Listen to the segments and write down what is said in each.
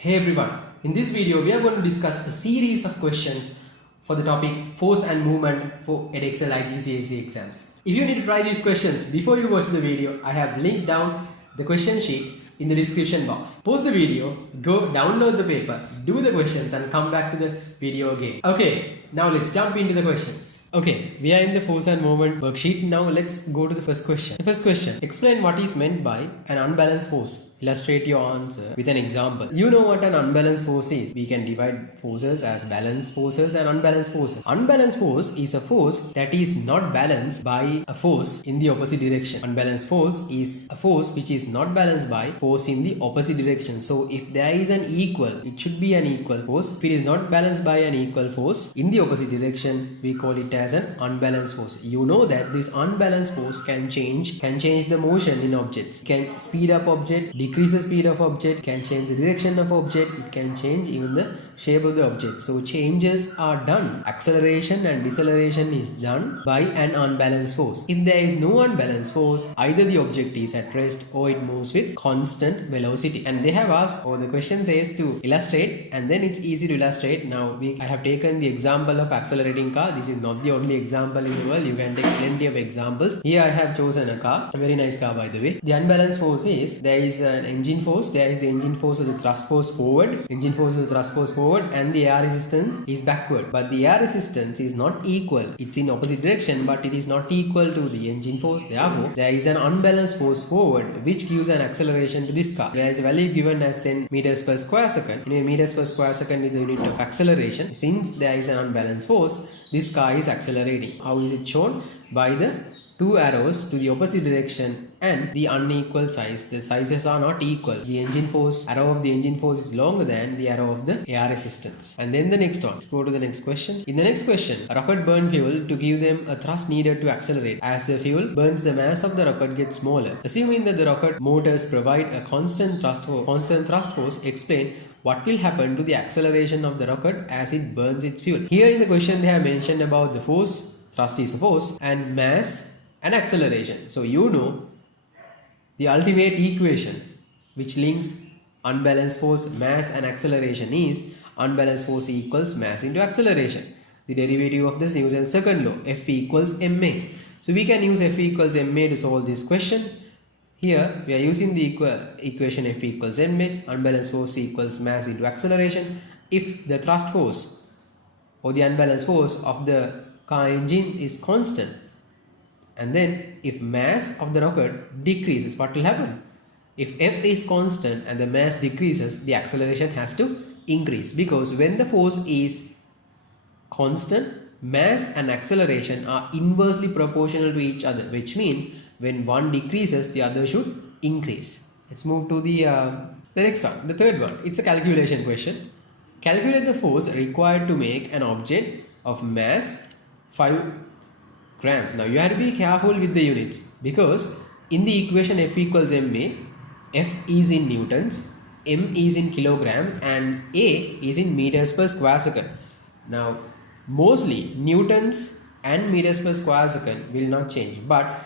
Hey everyone, in this video we are going to discuss a series of questions for the topic force and movement for EdXL IGCSE exams. If you need to try these questions before you watch the video, I have linked down the question sheet in the description box. Pause the video, go download the paper, do the questions and come back to the video again. Okay, now let's jump into the questions. Okay, we are in the force and moment worksheet. Now let's go to the first question. The first question, explain what is meant by an unbalanced force. Illustrate your answer with an example. You know what an unbalanced force is. We can divide forces as balanced forces and unbalanced forces. Unbalanced force is a force that is not balanced by a force in the opposite direction. Unbalanced force is a force which is not balanced by force in the opposite direction. So if there is an equal, it should be an equal force. If it is not balanced by an equal force in the opposite direction, we call it as an unbalanced force. You know that this unbalanced force can change the motion in objects. It can speed up object, decrease the speed of object, can change the direction of object, it can change even the shape of the object. So changes are done. Acceleration and deceleration is done by an unbalanced force. If there is no unbalanced force, either the object is at rest or it moves with constant velocity. And they have asked, or the question says to illustrate, and then it's easy to illustrate. Now I have taken the example of accelerating car. This is not the only example in the world. You can take plenty of examples. Here I have chosen a car, a very nice car by the way. The unbalanced force is, there is an engine force, there is the engine force of the thrust force forward, engine force of the thrust force forward, and the air resistance is backward. But the air resistance is not equal. It's in opposite direction, but it is not equal to the engine force. Therefore, there is an unbalanced force forward which gives an acceleration to this car. There is a value given as 10 meters per square second. Anyway, meters per square second is the unit of acceleration. Since there is an unbalanced force, this car is accelerating. How is it shown? By the two arrows to the opposite direction and the unequal size. The sizes are not equal. The engine force, arrow of the engine force is longer than the arrow of the air resistance. And then the next one. Let's go to the next question. In the next question, a rocket burns fuel to give them a thrust needed to accelerate. As the fuel burns, the mass of the rocket gets smaller. Assuming that the rocket motors provide a constant thrust force, explain what will happen to the acceleration of the rocket as it burns its fuel. Here in the question they have mentioned about the force, thrust is a force, and mass and acceleration. So you know the ultimate equation which links unbalanced force, mass and acceleration is unbalanced force equals mass into acceleration. The derivative of this Newton's second law, F equals ma. So we can use F equals ma to solve this question. Here we are using the equation F equals ma, unbalanced force equals mass into acceleration. If the thrust force or the unbalanced force of the car engine is constant, and then if mass of the rocket decreases, what will happen? If F is constant and the mass decreases, the acceleration has to increase, because when the force is constant, mass and acceleration are inversely proportional to each other, which means when one decreases, the other should increase. Let's move to the next one, the third one. It's a calculation question. Calculate the force required to make an object of mass 5 grams. Now you have to be careful with the units, because in the equation F equals ma, F is in newtons, m is in kilograms, and a is in meters per square second. Now mostly newtons and meters per square second will not change, but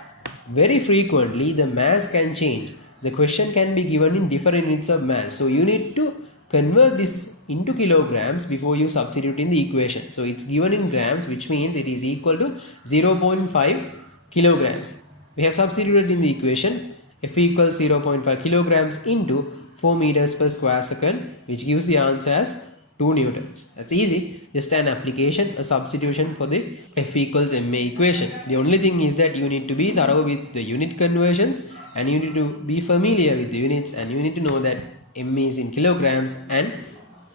very frequently the mass can change. The question can be given in different units of mass, so you need to convert this into kilograms before you substitute in the equation. So it's given in grams, which means it is equal to 0.5 kilograms. We have substituted in the equation F equals 0.5 kilograms into 4 meters per square second, which gives the answer as 2 newtons. That's easy, just an application, a substitution for the F equals ma equation. The only thing is that you need to be thorough with the unit conversions, and you need to be familiar with the units, and you need to know that m is in kilograms and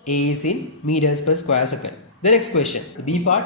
a is in meters per square second. The next question, the B part.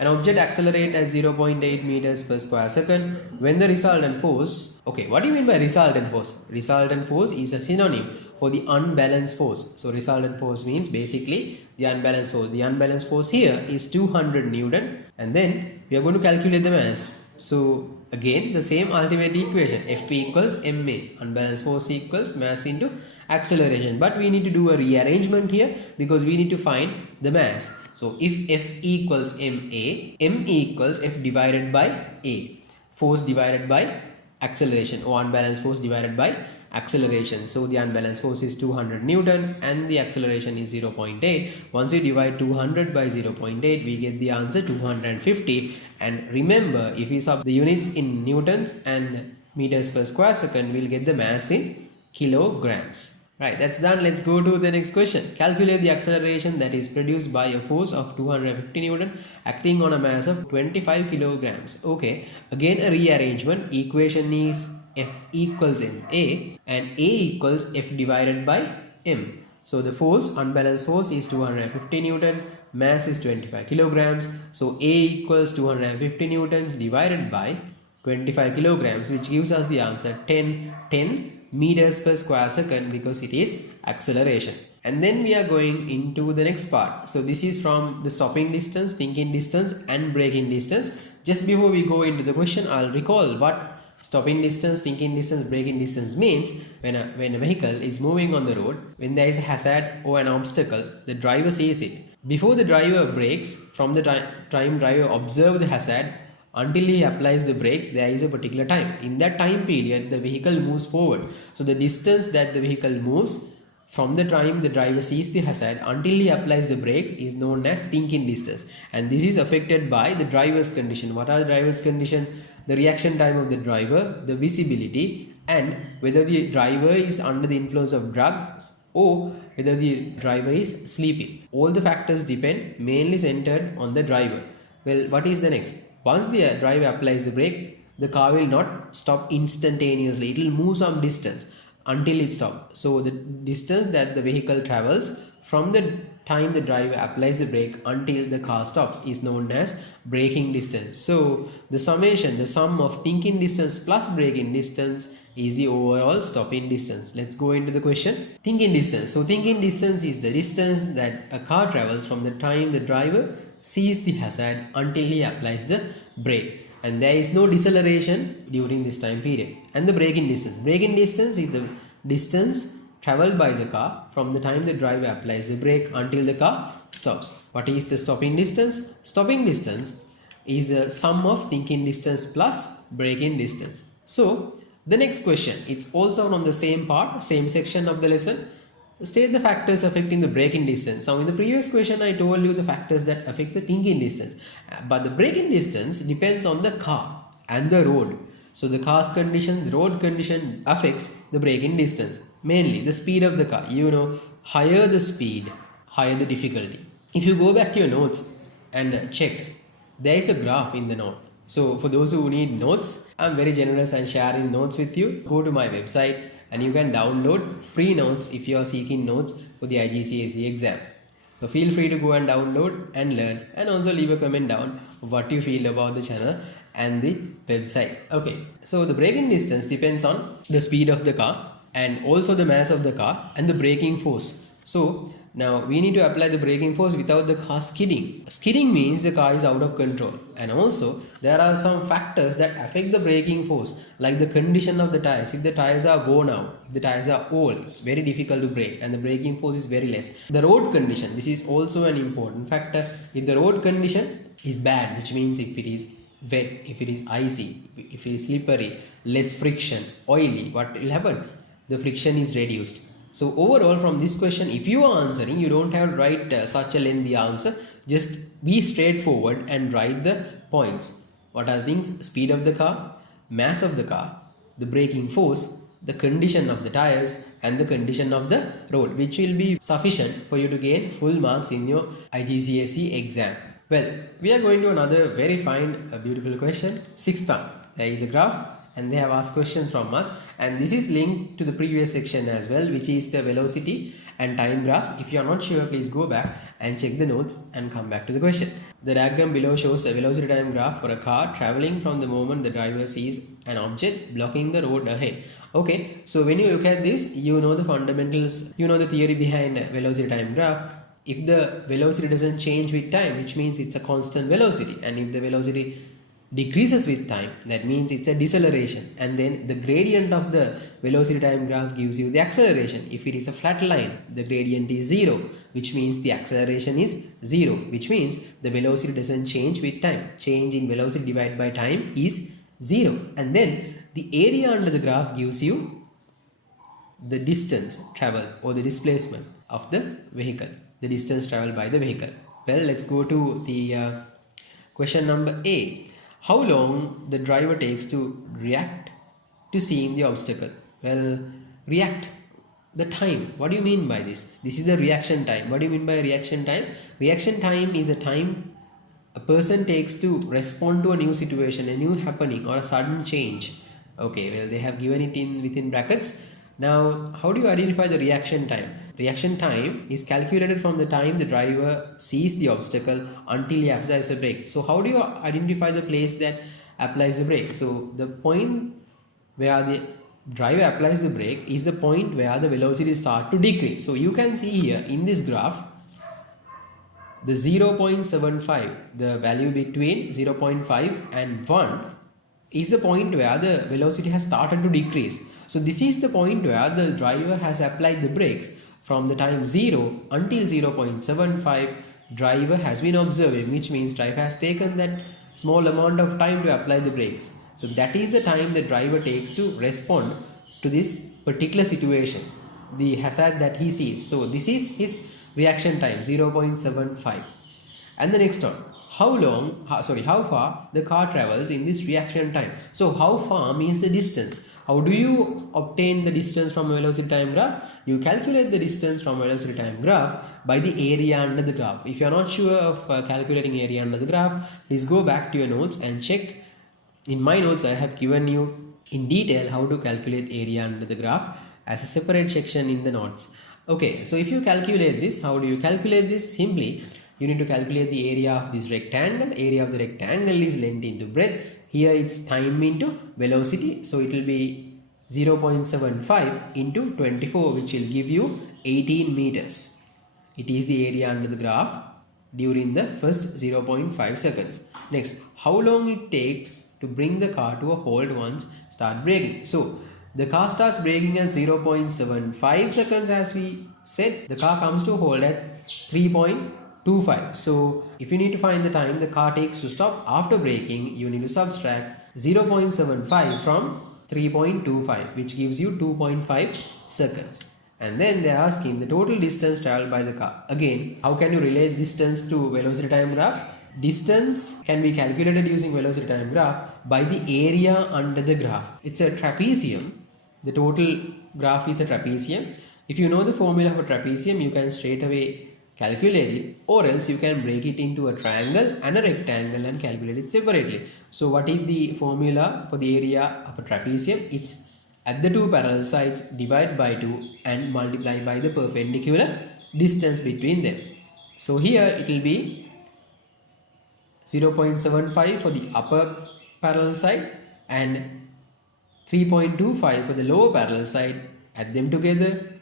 An object accelerates at 0.8 meters per square second when the resultant force. Okay, what do you mean by resultant force? Resultant force is a synonym for the unbalanced force. So resultant force means basically the unbalanced force. The unbalanced force here is 200 Newton, and then we are going to calculate the mass. So again the same ultimate equation, F equals ma, unbalanced force equals mass into acceleration, but we need to do a rearrangement here because we need to find the mass. So if F equals ma, m equals F divided by a, force divided by acceleration, or unbalanced force divided by acceleration. So the unbalanced force is 200 Newton and the acceleration is 0.8. Once we divide 200 by 0.8, we get the answer 250. And remember, if we sub the units in newtons and meters per square second, we'll get the mass in kilograms. Right, that's done. Let's go to the next question. Calculate the acceleration that is produced by a force of 250 Newton acting on a mass of 25 kilograms. Okay, again a rearrangement. Equation is F equals ma and A equals F divided by m. So the force, unbalanced force, is 250 Newton, mass is 25 kilograms. So A equals 250 Newtons divided by 25 kilograms, which gives us the answer 10 meters per square second, because it is acceleration. And then we are going into the next part. So this is from the stopping distance, thinking distance and braking distance. Just before we go into the question, I'll recall what stopping distance, thinking distance, braking distance means. When a vehicle is moving on the road, when there is a hazard or an obstacle, the driver sees it. Before the driver brakes, from the time driver observes the hazard until he applies the brakes, there is a particular time. In that time period, the vehicle moves forward. So the distance that the vehicle moves from the time the driver sees the hazard until he applies the brake is known as thinking distance. And this is affected by the driver's condition. What are the driver's condition? The reaction time of the driver, the visibility, and whether the driver is under the influence of drugs or whether the driver is sleeping. All the factors depend mainly centered on the driver. Well, what is the next? Once the driver applies the brake, the car will not stop instantaneously. It will move some distance until it stops. So the distance that the vehicle travels from the time the driver applies the brake until the car stops is known as braking distance. So the summation, the sum of thinking distance plus braking distance is the overall stopping distance. Let's go into the question. Thinking distance. So thinking distance is the distance that a car travels from the time the driver sees the hazard until he applies the brake, and there is no deceleration during this time period. And the braking distance is the distance traveled by the car from the time the driver applies the brake until the car stops. What is the stopping distance? Stopping distance is the sum of thinking distance plus braking distance. So the next question, it's also on the same part, same section of the lesson. State the factors affecting the braking distance. Now in the previous question I told you the factors that affect the thinking distance, but the braking distance depends on the car and the road. So the car's condition, the road condition affects the braking distance. Mainly the speed of the car. Higher the speed, higher the difficulty. If you go back to your notes and check, there is a graph in the note. So for those who need notes, I'm very generous and sharing notes with you. Go to my website and you can download free notes if you are seeking notes for the IGCSE exam. So feel free to go and download and learn, and also leave a comment down what you feel about the channel and the website. Okay, so the braking distance depends on the speed of the car and also the mass of the car and the braking force. So now we need to apply the braking force without the car skidding. Skidding means the car is out of control, and also there are some factors that affect the braking force, like the condition of the tires. If the tires are worn out, if the tires are old, it's very difficult to brake and the braking force is very less. The road condition, this is also an important factor. If the road condition is bad, which means if it is wet, if it is icy, if it is slippery, less friction, oily, what will happen? The friction is reduced. So overall from this question, if you are answering, you don't have to write such a lengthy answer. Just be straightforward and write the points. What are things? Speed of the car, mass of the car, the braking force, the condition of the tires, and the condition of the road, which will be sufficient for you to gain full marks in your IGCSE exam. Well, we are going to another very fine, beautiful question. Sixth term. There is a graph and they have asked questions from us, and this is linked to the previous section as well, which is the velocity and time graphs. If you are not sure, please go back and check the notes and come back to the question. The diagram below shows a velocity time graph for a car traveling from the moment the driver sees an object blocking the road ahead. Okay, so when you look at this, you know the fundamentals, you know the theory behind velocity time graph. If the velocity doesn't change with time, which means it's a constant velocity, and if the velocity decreases with time, that means it's a deceleration, and then the gradient of the velocity time graph gives you the acceleration. If it is a flat line, the gradient is 0, which means the acceleration is 0, which means the velocity doesn't change with time. Change in velocity divided by time is 0, and then the area under the graph gives you the distance traveled or the displacement of the vehicle, the distance traveled by the vehicle. Well, let's go to the question number A. How long the driver takes to react to seeing the obstacle? Well, react, the time. What do you mean by this? This is the reaction time. What do you mean by reaction time? Reaction time is a time a person takes to respond to a new situation, a new happening, or a sudden change. Okay, well, they have given it in within brackets. Now, how do you identify the reaction time? Reaction time is calculated from the time the driver sees the obstacle until he applies the brake. So how do you identify the place that applies the brake? So the point where the driver applies the brake is the point where the velocity starts to decrease. So you can see here in this graph the 0.75, the value between 0.5 and 1 is the point where the velocity has started to decrease. So this is the point where the driver has applied the brakes. From the time 0 until 0.75, driver has been observing, which means driver has taken that small amount of time to apply the brakes. So that is the time the driver takes to respond to this particular situation, the hazard that he sees. So this is his reaction time, 0.75. And the next one, how far the car travels in this reaction time. So how far means the distance. How do you obtain the distance from a velocity time graph? You calculate the distance from a velocity time graph by the area under the graph. If you are not sure of calculating area under the graph, please go back to your notes and check. In my notes, I have given you in detail how to calculate area under the graph as a separate section in the notes. Okay, so if you calculate this, how do you calculate this? Simply, you need to calculate the area of this rectangle. Area of the rectangle is length into breadth. Here it's time into velocity. So it will be 0.75 into 24, which will give you 18 meters. It is the area under the graph during the first 0.5 seconds. Next, how long it takes to bring the car to a halt once start braking. So the car starts braking at 0.75 seconds, as we said. The car comes to a halt at 3.25. So if you need to find the time the car takes to stop after braking, you need to subtract 0.75 from 3.25, which gives you 2.5 seconds. And then they are asking the total distance traveled by the car. Again, how can you relate distance to velocity time graphs? Distance can be calculated using velocity time graph by the area under the graph. It's a trapezium. The total graph is a trapezium. If you know the formula for trapezium, you can straight away calculate it, or else you can break it into a triangle and a rectangle and calculate it separately. So what is the formula for the area of a trapezium? It's at the two parallel sides divide by 2 and multiply by the perpendicular distance between them. So here it will be 0.75 for the upper parallel side and 3.25 for the lower parallel side. Add them together,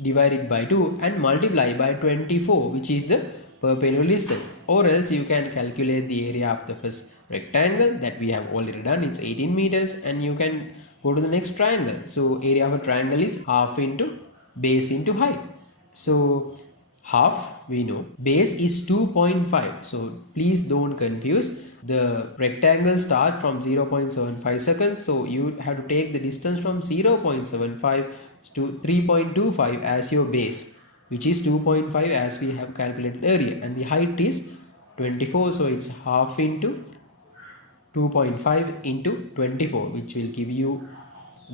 divide it by 2 and multiply by 24, which is the perpendicular distance. Or else you can calculate the area of the first rectangle that we have already done. It's 18 meters, and you can go to the next triangle. So area of a triangle is half into base into height. So half we know, base is 2.5. So please don't confuse. The rectangle start from 0.75 seconds. So you have to take the distance from 0.75 to 3.25 as your base, which is 2.5 as we have calculated earlier, and the height is 24. So it's half into 2.5 into 24, which will give you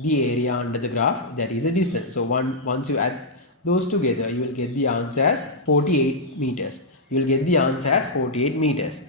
the area under the graph, that is a distance. So once you add those together, you will get the answer as 48 meters. You will get the answer as 48 meters.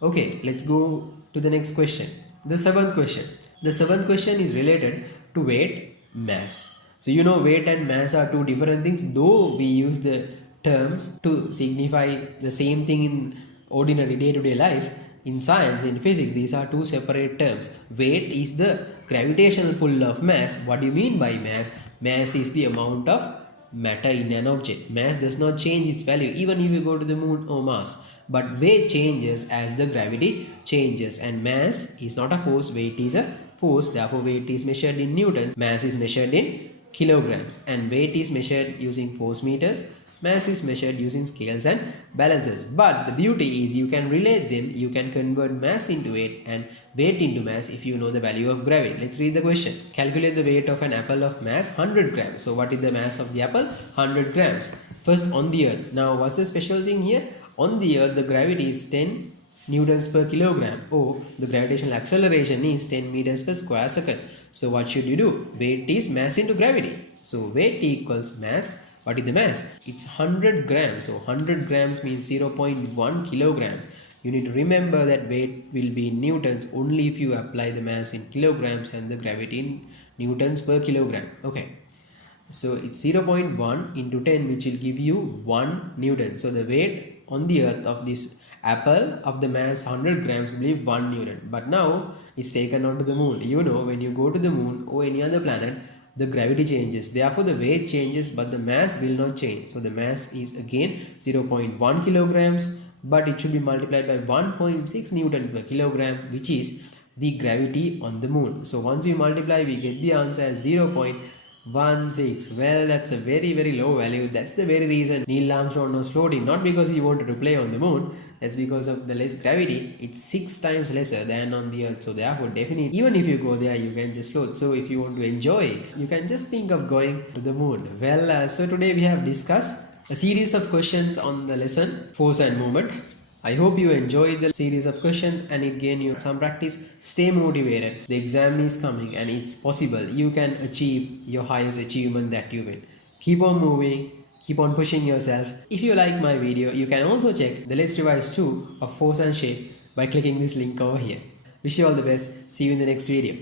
Okay, let's go to the next question. The seventh question. The seventh question is related to weight, mass. So you know weight and mass are two different things, though we use the terms to signify the same thing in ordinary day-to-day life. In science, in physics, these are two separate terms. Weight is the gravitational pull of mass. What do you mean by mass? Mass is the amount of matter in an object. Mass does not change its value even if you go to the moon or Mars. But weight changes as the gravity changes, and mass is not a force, weight is a force. Therefore, weight is measured in newtons, mass is measured in kilograms, and weight is measured using force meters, Mass is measured using scales and balances. But the beauty is you can relate them, you can convert mass into weight and weight into mass if you know the value of gravity. Let's read the question. Calculate the weight of an apple of mass 100 grams. So what is the mass of the apple? 100 grams. First on the earth. Now what's the special thing here? On the earth the gravity is 10 newtons per kilogram, or the gravitational acceleration is 10 meters per square second. So what should you do? Weight is mass into gravity. So weight equals mass. What is the mass? It's 100 grams. So 100 grams means 0.1 kilograms. You need to remember that weight will be in newtons only if you apply the mass in kilograms and the gravity in newtons per kilogram. Okay. So it's 0.1 into 10, which will give you 1 newton. So the weight on the earth of this apple of the mass 100 grams will be 1 newton. But now it's taken onto the moon. You know, when you go to the moon or any other planet, the gravity changes. Therefore the weight changes, but the mass will not change. So the mass is again 0.1 kilograms, but it should be multiplied by 1.6 newton per kilogram, which is the gravity on the moon. So once we multiply, we get the answer as 0.16. Well, that's a very low value. That's the very reason Neil Armstrong was floating, not because he wanted to play on the moon. That's because of the less gravity. It's 6 times lesser than on the earth. So therefore definitely, even if you go there, you can just float. So if you want to enjoy it, you can just think of going to the moon. Well, so today we have discussed a series of questions on the lesson force and movement. I hope you enjoyed the series of questions and it gained you some practice. Stay motivated. The exam is coming and it's possible. You can achieve your highest achievement that you win. Keep on moving. Keep on pushing yourself. If you like my video, you can also check the Let's Revise 2 of Force and Shape by clicking this link over here. Wish you all the best. See you in the next video.